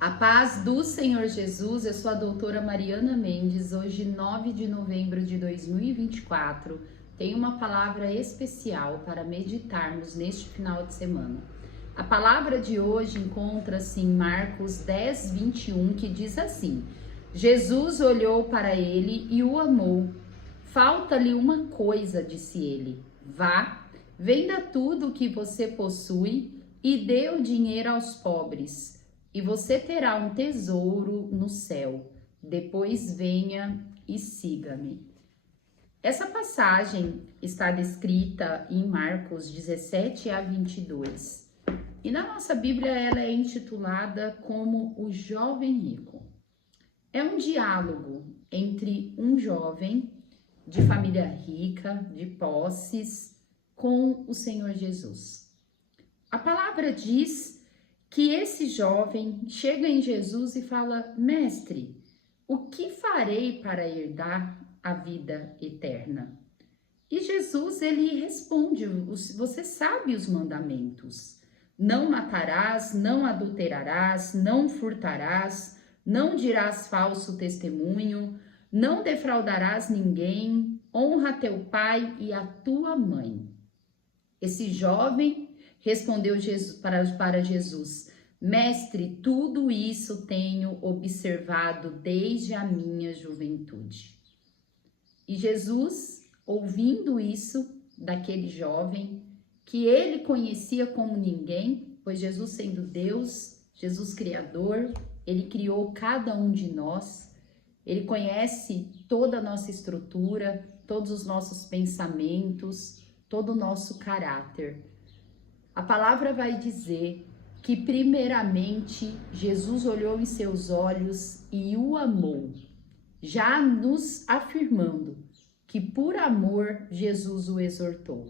A paz do Senhor Jesus, eu sou a doutora Mariana Mendes. Hoje, 9 de novembro de 2024, tenho uma palavra especial para meditarmos neste final de semana. A palavra de hoje encontra-se em Marcos 10, 21, que diz assim: Jesus olhou para ele e o amou. Falta-lhe uma coisa, disse ele. Vá, venda tudo o que você possui e dê o dinheiro aos pobres, e você terá um tesouro no céu. Depois venha e siga-me. Essa passagem está descrita em Marcos 17 a 22. E na nossa Bíblia ela é intitulada como o jovem rico. É um diálogo entre um jovem de família rica, de posses, com o Senhor Jesus. A palavra diz que esse jovem chega em Jesus e fala: Mestre, o que farei para herdar a vida eterna? E Jesus, ele responde: você sabe os mandamentos. Não matarás, não adulterarás, não furtarás, não dirás falso testemunho, não defraudarás ninguém, honra teu pai e a tua mãe. Esse jovem respondeu para Jesus: Mestre, tudo isso tenho observado desde a minha juventude. E Jesus, ouvindo isso daquele jovem, que ele conhecia como ninguém, pois Jesus sendo Deus, Jesus Criador, ele criou cada um de nós, ele conhece toda a nossa estrutura, todos os nossos pensamentos, todo o nosso caráter. A palavra vai dizer que primeiramente Jesus olhou em seus olhos e o amou, já nos afirmando que por amor Jesus o exortou.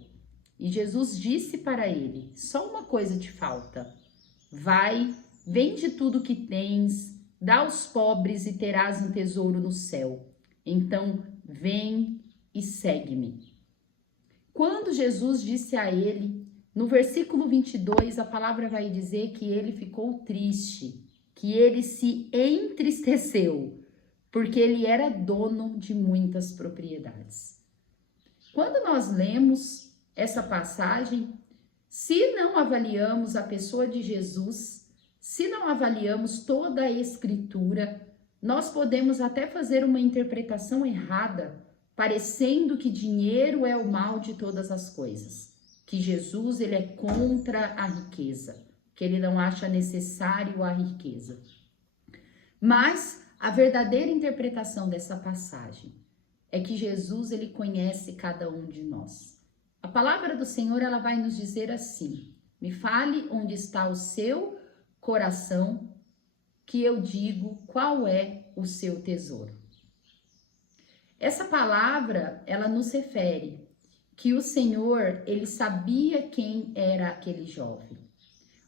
E Jesus disse para ele: só uma coisa te falta. Vai, vende tudo que tens, dá aos pobres e terás um tesouro no céu. Então vem e segue-me. Quando Jesus disse a ele, no versículo 22, a palavra vai dizer que ele ficou triste, que ele se entristeceu, porque ele era dono de muitas propriedades. Quando nós lemos essa passagem, se não avaliamos a pessoa de Jesus, se não avaliamos toda a Escritura, nós podemos até fazer uma interpretação errada, parecendo que dinheiro é o mal de todas as coisas, que Jesus ele é contra a riqueza, que ele não acha necessário a riqueza. Mas a verdadeira interpretação dessa passagem é que Jesus ele conhece cada um de nós. A palavra do Senhor ela vai nos dizer assim: me fale onde está o seu coração, que eu digo qual é o seu tesouro. Essa palavra ela nos refere que o Senhor ele sabia quem era aquele jovem,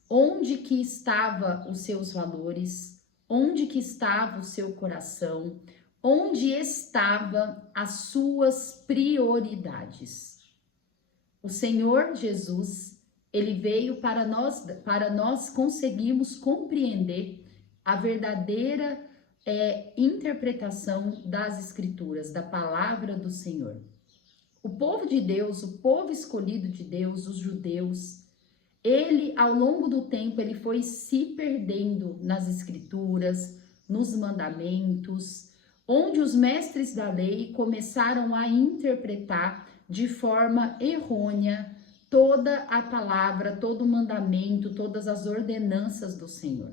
onde que estava os seus valores, onde que estava o seu coração, onde estavam as suas prioridades. O Senhor Jesus, ele veio para nós conseguirmos compreender a verdadeira interpretação das Escrituras, da palavra do Senhor. O povo de Deus, o povo escolhido de Deus, os judeus, ele, ao longo do tempo, ele foi se perdendo nas Escrituras, nos mandamentos, onde os mestres da lei começaram a interpretar de forma errônea toda a palavra, todo o mandamento, todas as ordenanças do Senhor,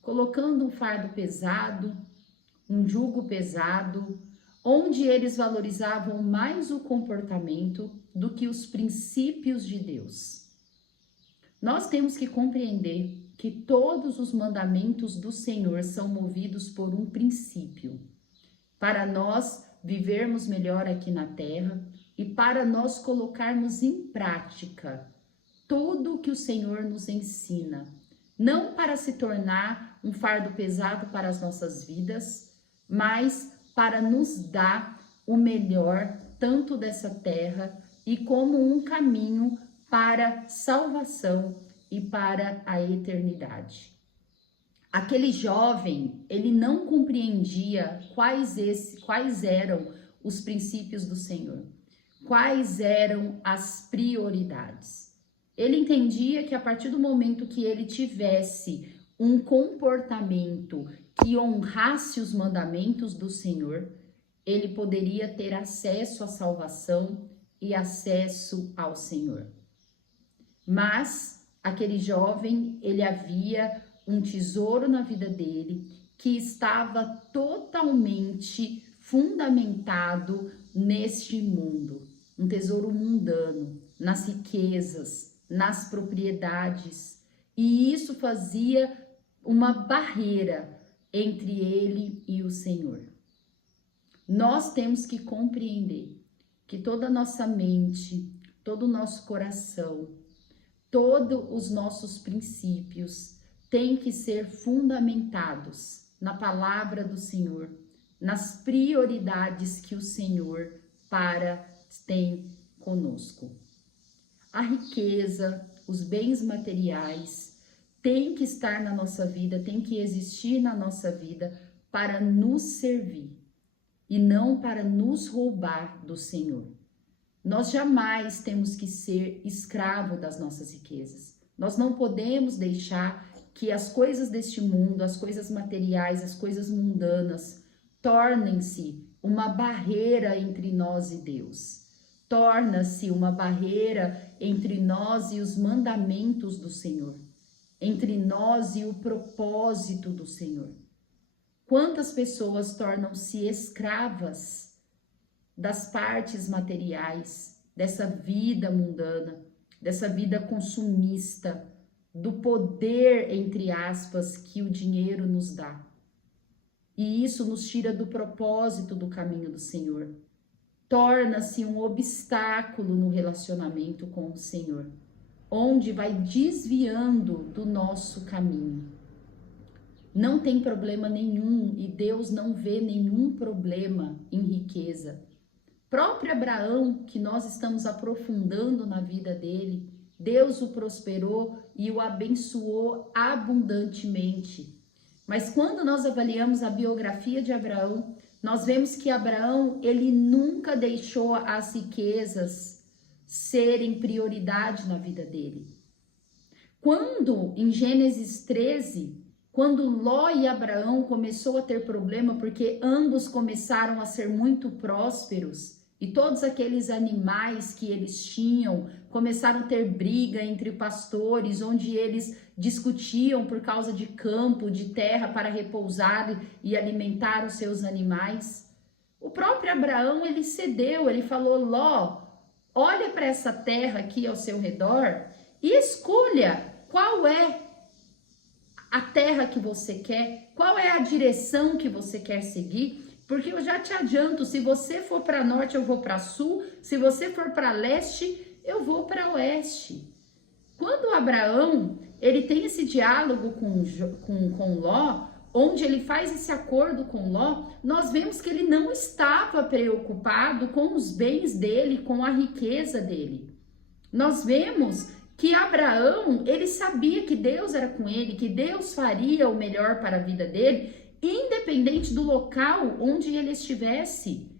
colocando um fardo pesado, um jugo pesado, onde eles valorizavam mais o comportamento do que os princípios de Deus. Nós temos que compreender que todos os mandamentos do Senhor são movidos por um princípio, para nós vivermos melhor aqui na terra e para nós colocarmos em prática tudo o que o Senhor nos ensina, não para se tornar um fardo pesado para as nossas vidas, mas para nos dar o melhor tanto dessa terra e como um caminho para salvação e para a eternidade. Aquele jovem, ele não compreendia quais eram os princípios do Senhor, quais eram as prioridades. Ele entendia que a partir do momento que ele tivesse um comportamento que honrasse os mandamentos do Senhor, ele poderia ter acesso à salvação e acesso ao Senhor. Mas aquele jovem, ele havia um tesouro na vida dele que estava totalmente fundamentado neste mundo, um tesouro mundano, nas riquezas, nas propriedades, e isso fazia uma barreira entre ele e o Senhor. Nós temos que compreender que toda a nossa mente, todo o nosso coração, todos os nossos princípios têm que ser fundamentados na palavra do Senhor, nas prioridades que o Senhor tem conosco. A riqueza, os bens materiais têm que estar na nossa vida, têm que existir na nossa vida para nos servir e não para nos roubar do Senhor. Nós jamais temos que ser escravo das nossas riquezas. Nós não podemos deixar que as coisas deste mundo, as coisas materiais, as coisas mundanas, tornem-se uma barreira entre nós e Deus. Torna-se uma barreira entre nós e os mandamentos do Senhor, entre nós e o propósito do Senhor. Quantas pessoas tornam-se escravas das partes materiais, dessa vida mundana, dessa vida consumista, do poder, entre aspas, que o dinheiro nos dá. E isso nos tira do propósito do caminho do Senhor. Torna-se um obstáculo no relacionamento com o Senhor, onde vai desviando do nosso caminho. Não tem problema nenhum e Deus não vê nenhum problema em riqueza. Próprio Abraão, que nós estamos aprofundando na vida dele, Deus o prosperou e o abençoou abundantemente. Mas quando nós avaliamos a biografia de Abraão, nós vemos que Abraão, ele nunca deixou as riquezas serem prioridade na vida dele. Quando, em Gênesis 13, quando Ló e Abraão começou a ter problema, porque ambos começaram a ser muito prósperos, e todos aqueles animais que eles tinham começaram a ter briga entre pastores, onde eles discutiam por causa de campo, de terra para repousar e alimentar os seus animais. O próprio Abraão, ele cedeu, ele falou: Ló, olha para essa terra aqui ao seu redor e escolha qual é a terra que você quer, qual é a direção que você quer seguir. Porque eu já te adianto, se você for para norte, eu vou para sul. Se você for para leste, eu vou para oeste. Quando Abraão, ele tem esse diálogo com Ló, onde ele faz esse acordo com Ló, nós vemos que ele não estava preocupado com os bens dele, com a riqueza dele. Nós vemos que Abraão, ele sabia que Deus era com ele, que Deus faria o melhor para a vida dele, independente do local onde ele estivesse.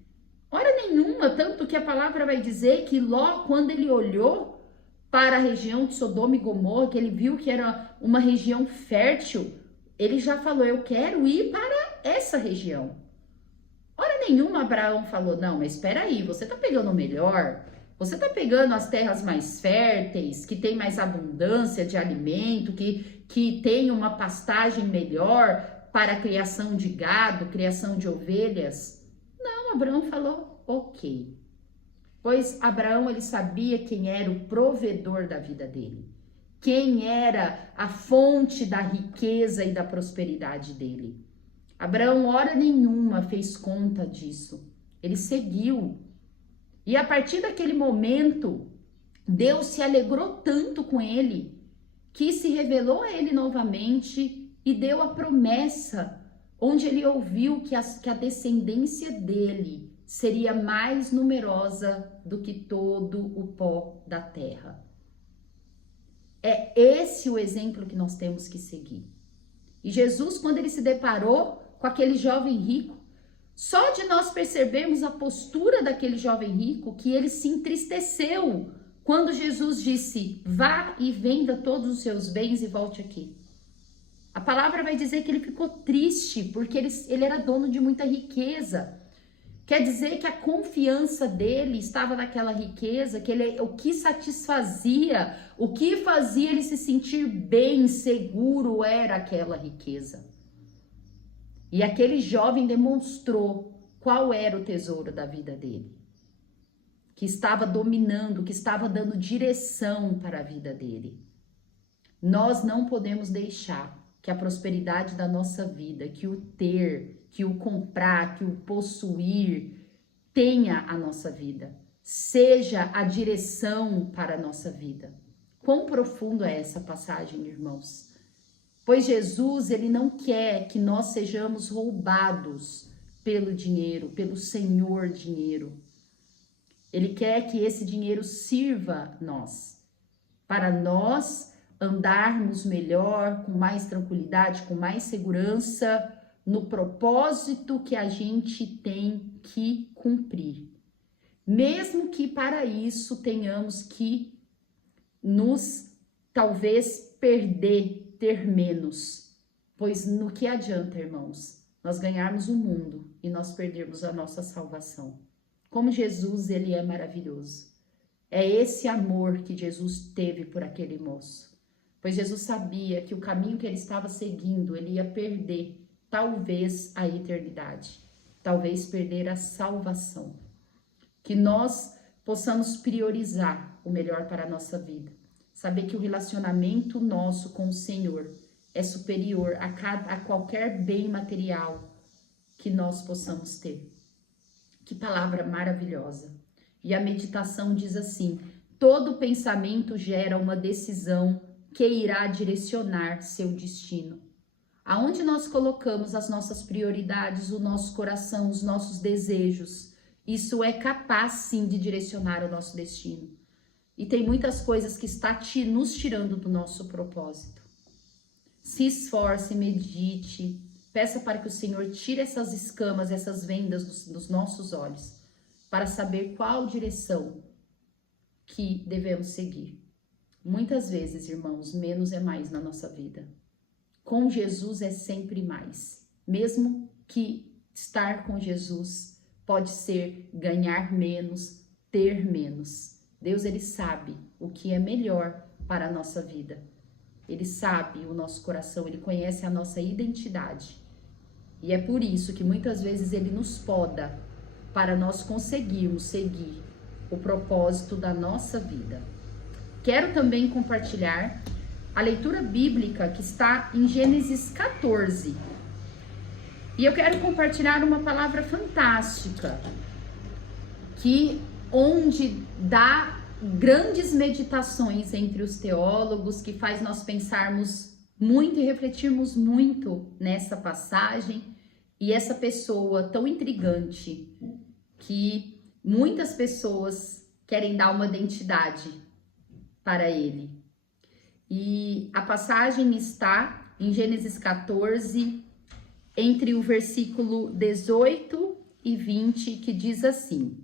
Hora nenhuma, tanto que a palavra vai dizer que Ló, quando ele olhou para a região de Sodoma e Gomorra, que ele viu que era uma região fértil, ele já falou: eu quero ir para essa região. Hora nenhuma Abraão falou: não, mas espera aí, você está pegando o melhor, você está pegando as terras mais férteis, que tem mais abundância de alimento, que tem uma pastagem melhor para a criação de gado, criação de ovelhas. Não, Abraão falou: ok. Pois Abraão, ele sabia quem era o provedor da vida dele, quem era a fonte da riqueza e da prosperidade dele. Abraão, hora nenhuma, fez conta disso. Ele seguiu. E a partir daquele momento, Deus se alegrou tanto com ele, que se revelou a ele novamente e deu a promessa, onde ele ouviu que a descendência dele seria mais numerosa do que todo o pó da terra. É esse o exemplo que nós temos que seguir. E Jesus, quando ele se deparou com aquele jovem rico, só de nós percebermos a postura daquele jovem rico, que ele se entristeceu quando Jesus disse: vá e venda todos os seus bens e volte aqui. A palavra vai dizer que ele ficou triste porque ele era dono de muita riqueza. Quer dizer que a confiança dele estava naquela riqueza, que o que satisfazia, o que fazia ele se sentir bem, seguro, era aquela riqueza. E aquele jovem demonstrou qual era o tesouro da vida dele, que estava dominando, que estava dando direção para a vida dele. Nós não podemos deixar que a prosperidade da nossa vida, que o ter, que o comprar, que o possuir, tenha a nossa vida, seja a direção para a nossa vida. Quão profundo é essa passagem, irmãos? Pois Jesus, ele não quer que nós sejamos roubados pelo dinheiro, pelo Senhor dinheiro. Ele quer que esse dinheiro sirva nós, para nós andarmos melhor, com mais tranquilidade, com mais segurança, no propósito que a gente tem que cumprir. Mesmo que para isso tenhamos que nos, talvez, perder, ter menos. Pois no que adianta, irmãos, nós ganharmos o mundo e nós perdermos a nossa salvação? Como Jesus, ele é maravilhoso. É esse amor que Jesus teve por aquele moço. Pois Jesus sabia que o caminho que ele estava seguindo, ele ia perder, talvez, a eternidade. Talvez perder a salvação. Que nós possamos priorizar o melhor para a nossa vida. Saber que o relacionamento nosso com o Senhor é superior a qualquer bem material que nós possamos ter. Que palavra maravilhosa. E a meditação diz assim: todo pensamento gera uma decisão que irá direcionar seu destino. Aonde nós colocamos as nossas prioridades, o nosso coração, os nossos desejos, isso é capaz sim de direcionar o nosso destino. E tem muitas coisas que está nos tirando do nosso propósito. Se esforce, medite, peça para que o Senhor tire essas escamas, essas vendas dos nossos olhos, para saber qual direção que devemos seguir. Muitas vezes, irmãos, menos é mais na nossa vida. Com Jesus é sempre mais. Mesmo que estar com Jesus pode ser ganhar menos, ter menos. Deus, ele sabe o que é melhor para a nossa vida. Ele sabe o nosso coração, ele conhece a nossa identidade. E é por isso que muitas vezes ele nos poda para nós conseguirmos seguir o propósito da nossa vida. Quero também compartilhar a leitura bíblica que está em Gênesis 14. E eu quero compartilhar uma palavra fantástica, onde dá grandes meditações entre os teólogos, que faz nós pensarmos muito e refletirmos muito nessa passagem. E essa pessoa tão intrigante, que muitas pessoas querem dar uma identidade para ele. E a passagem está em Gênesis 14, entre o versículo 18 e 20, que diz assim: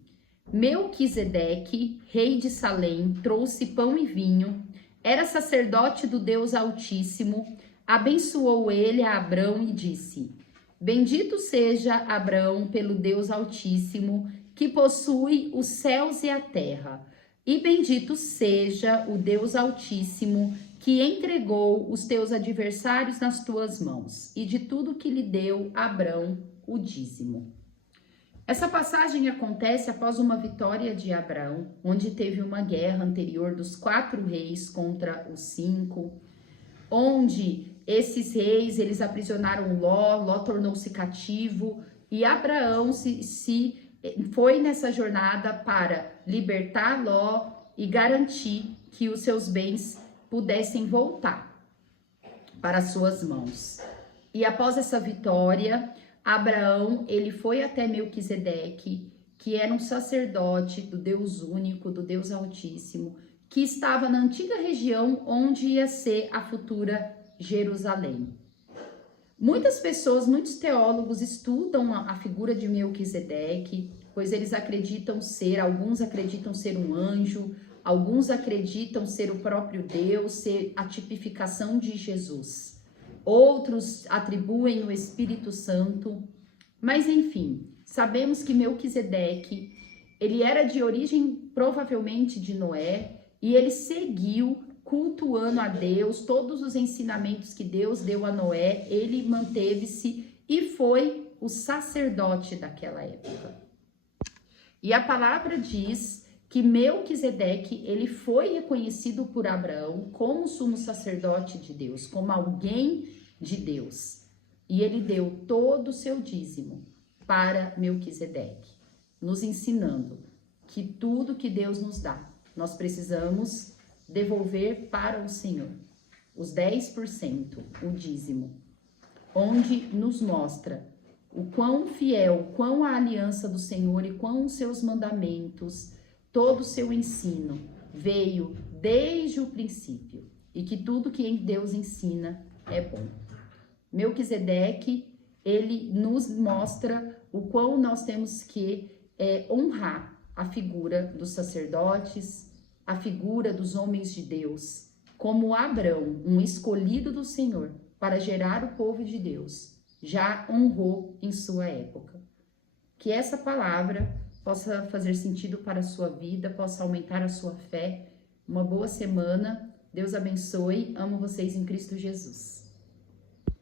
Melquisedeque, rei de Salém, trouxe pão e vinho, era sacerdote do Deus Altíssimo, abençoou ele a Abrão e disse: Bendito seja Abrão pelo Deus Altíssimo, que possui os céus e a terra. E bendito seja o Deus Altíssimo, que entregou os teus adversários nas tuas mãos, e de tudo que lhe deu Abrão o dízimo. Essa passagem acontece após uma vitória de Abraão, onde teve uma guerra anterior dos 4 reis contra os 5, onde esses reis, eles aprisionaram Ló tornou-se cativo, e Abraão foi nessa jornada para libertar Ló e garantir que os seus bens pudessem voltar para suas mãos. E após essa vitória, Abraão, ele foi até Melquisedeque, que era um sacerdote do Deus único, do Deus Altíssimo, que estava na antiga região onde ia ser a futura Jerusalém. Muitas pessoas, muitos teólogos estudam a figura de Melquisedeque, pois eles acreditam ser, alguns acreditam ser um anjo, alguns acreditam ser o próprio Deus, ser a tipificação de Jesus. Outros atribuem o Espírito Santo, mas enfim, sabemos que Melquisedeque, ele era de origem provavelmente de Noé, e ele seguiu cultuando a Deus, todos os ensinamentos que Deus deu a Noé, ele manteve-se e foi o sacerdote daquela época. E a palavra diz que Melquisedeque, ele foi reconhecido por Abraão como sumo sacerdote de Deus, como alguém de Deus. E ele deu todo o seu dízimo para Melquisedeque, nos ensinando que tudo que Deus nos dá, nós precisamos devolver para o Senhor. Os 10%, o dízimo, onde nos mostra o quão fiel, quão a aliança do Senhor e quão os seus mandamentos, todo o seu ensino veio desde o princípio e que tudo que Deus ensina é bom. Melquisedeque, ele nos mostra o quão nós temos que honrar a figura dos sacerdotes, a figura dos homens de Deus, como Abrão, um escolhido do Senhor para gerar o povo de Deus, já honrou em sua época. Que essa palavra possa fazer sentido para a sua vida, possa aumentar a sua fé. Uma boa semana, Deus abençoe, amo vocês em Cristo Jesus.